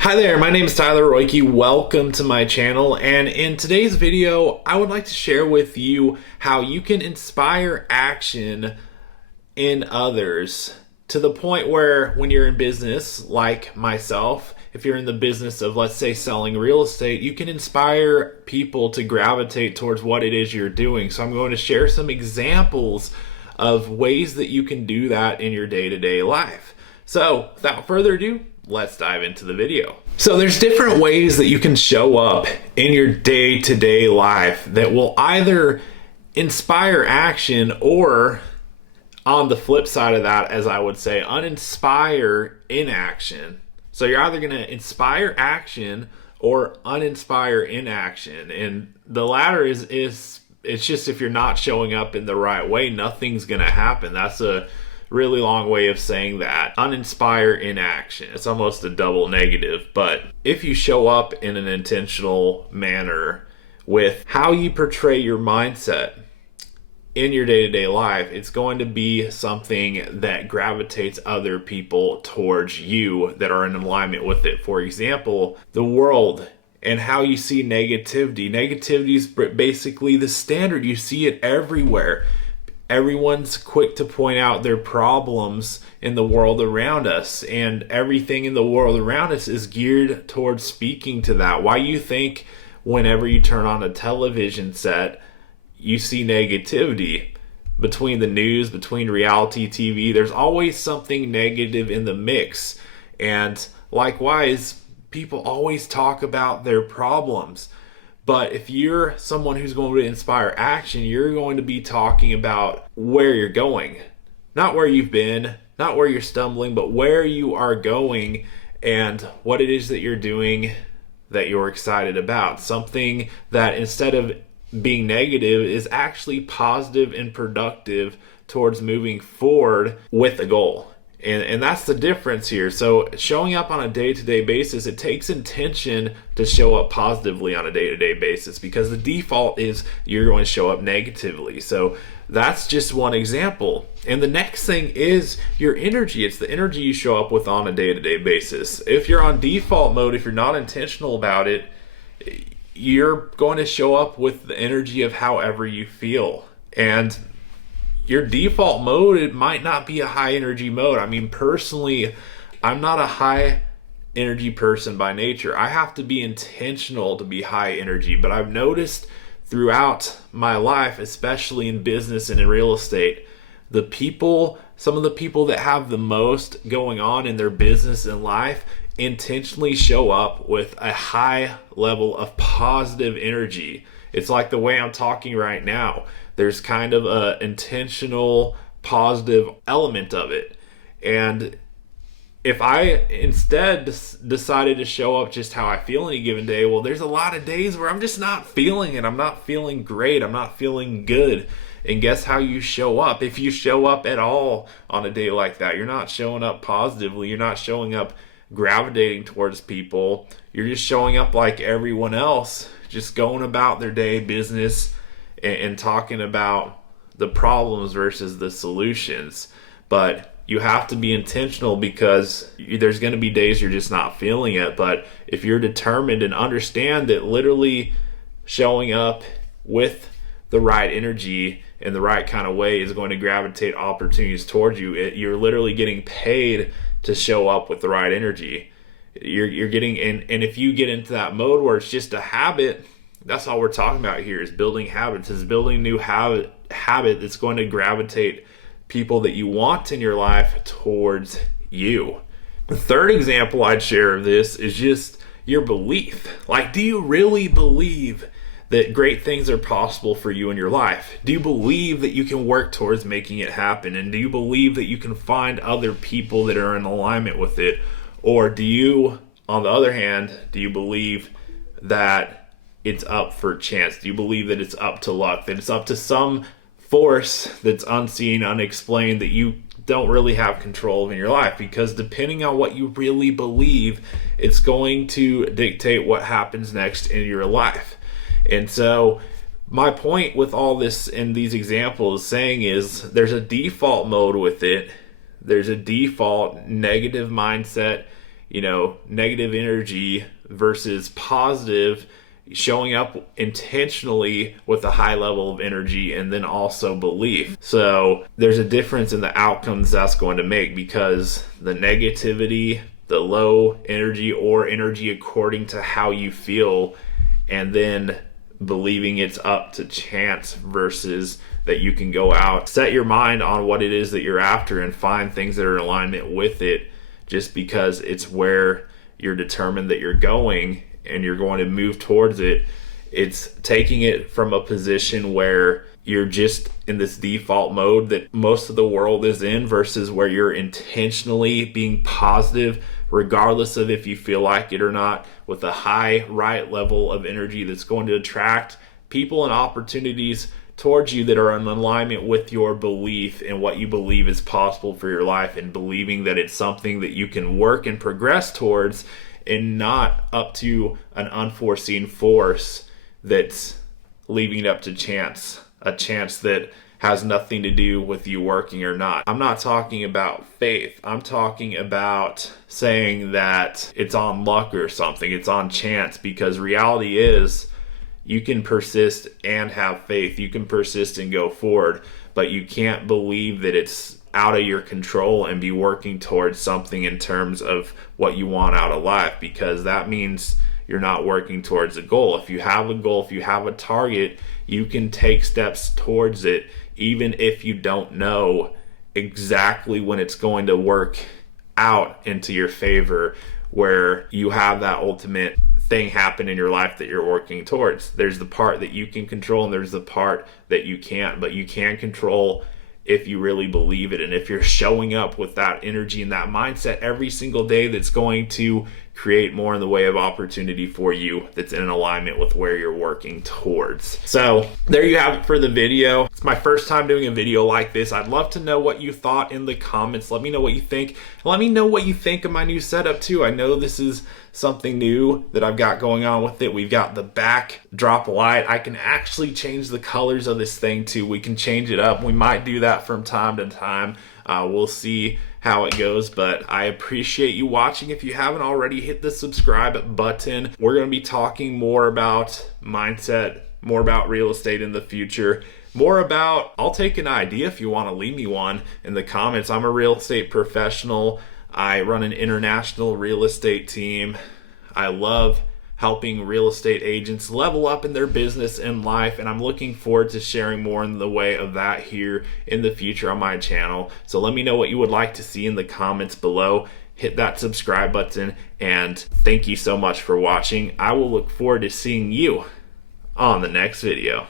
Hi there, my name is Tyler Roicki. Welcome to my channel, and in today's video, I would like to share with you how you can inspire action in others to the point where when you're in business, like myself, if you're in the business of, let's say, selling real estate, you can inspire people to gravitate towards what it is you're doing. So I'm going to share some examples of ways that you can do that in your day-to-day life. So without further ado, let's dive into the video. So there's different ways that you can show up in your day-to-day life that will either inspire action or, on the flip side of that, as I would say, uninspire inaction. So you're either going to inspire action or uninspire inaction. And the latter is it's just, if you're not showing up in the right way, nothing's going to happen. That's a really long way of saying that. Uninspire inaction. It's almost a double negative. But if you show up in an intentional manner with how you portray your mindset in your day-to-day life, it's going to be something that gravitates other people towards you that are in alignment with it. For example, the world and how you see negativity. Negativity is basically the standard. You see it everywhere. Everyone's quick to point out their problems in the world around us, and everything in the world around us is geared towards speaking to that. Why you think whenever you turn on a television set, you see negativity between the news, between reality TV? There's always something negative in the mix. And likewise, people always talk about their problems. But if you're someone who's going to inspire action, you're going to be talking about where you're going. Not where you've been, not where you're stumbling, but where you are going and what it is that you're doing that you're excited about. Something that, instead of being negative, is actually positive and productive towards moving forward with a goal. And that's the difference here. So showing up on a day-to-day basis, it takes intention to show up positively on a day-to-day basis, because the default is you're going to show up negatively. So that's just one example. And the next thing is your energy. It's the energy you show up with on a day-to-day basis. If you're on default mode, if you're not intentional about it, you're going to show up with the energy of however you feel. And your default mode, it might not be a high energy mode. I mean, personally, I'm not a high energy person by nature. I have to be intentional to be high energy. But I've noticed throughout my life, especially in business and in real estate, some of the people that have the most going on in their business and life intentionally show up with a high level of positive energy. It's like the way I'm talking right now. There's kind of an intentional positive element of it. And if I instead decided to show up just how I feel any given day, well, there's a lot of days where I'm just not feeling it. I'm not feeling great. I'm not feeling good. And guess how you show up? If you show up at all on a day like that, you're not showing up positively. You're not showing up gravitating towards people. You're just showing up like everyone else, just going about their day business and talking about the problems versus the solutions. But you have to be intentional, because there's going to be days you're just not feeling it. But if you're determined and understand that literally showing up with the right energy in the right kind of way is going to gravitate opportunities towards you, you're literally getting paid to show up with the right energy. You're getting in, and if you get into that mode where it's just a habit, that's all we're talking about here, is building habits, is building new habit that's going to gravitate people that you want in your life towards you. The third example I'd share of this is just your belief. Like, do you really believe that great things are possible for you in your life? Do you believe that you can work towards making it happen? And do you believe that you can find other people that are in alignment with it? Or do you, on the other hand, do you believe that it's up for chance? Do you believe that it's up to luck, that it's up to some force that's unseen, unexplained, that you don't really have control of in your life? Because depending on what you really believe, it's going to dictate what happens next in your life. And so my point with all this in these examples saying is, there's a default mode with it. There's a default negative mindset negative energy versus positive, showing up intentionally with a high level of energy, and then also belief. So there's a difference in the outcomes that's going to make, because the negativity, the low energy or energy according to how you feel, and then believing it's up to chance versus that you can go out, set your mind on what it is that you're after and find things that are in alignment with it, just because it's where you're determined that you're going and you're going to move towards it. It's taking it from a position where you're just in this default mode that most of the world is in, versus where you're intentionally being positive, regardless of if you feel like it or not, with a high right level of energy that's going to attract people and opportunities towards you that are in alignment with your belief and what you believe is possible for your life, and believing that it's something that you can work and progress towards, and not up to an unforeseen force that's leaving it up to chance, a chance that has nothing to do with you working or not. I'm not talking about faith. I'm talking about saying that it's on luck or something. It's on chance, because reality is you can persist and have faith. You can persist and go forward, but you can't believe that it's out of your control and be working towards something in terms of what you want out of life, because that means you're not working towards a goal. If you have a goal, if you have a target, you can take steps towards it, even if you don't know exactly when it's going to work out into your favor, where you have that ultimate thing happen in your life that you're working towards. There's the part that you can control, and there's the part that you can't, but you can control if you really believe it. And if you're showing up with that energy and that mindset every single day, that's going to create more in the way of opportunity for you that's in alignment with where you're working towards. So there you have it for the video. It's my first time doing a video like this. I'd love to know what you thought in the comments. Let me know what you think. Let me know what you think of my new setup too. I know this is something new that I've got going on with it. We've got the backdrop light. I can actually change the colors of this thing too. We can change it up. We might do that from time to time. We'll see how it goes, but I appreciate you watching. If you haven't already, hit the subscribe button. We're going to be talking more about mindset, more about real estate in the future, more about, I'll take an idea if you want to leave me one in the comments. I'm a real estate professional. I run an international real estate team. I love helping real estate agents level up in their business and life, and I'm looking forward to sharing more in the way of that here in the future on my channel. So let me know what you would like to see in the comments below. Hit that subscribe button, and thank you so much for watching. I will look forward to seeing you on the next video.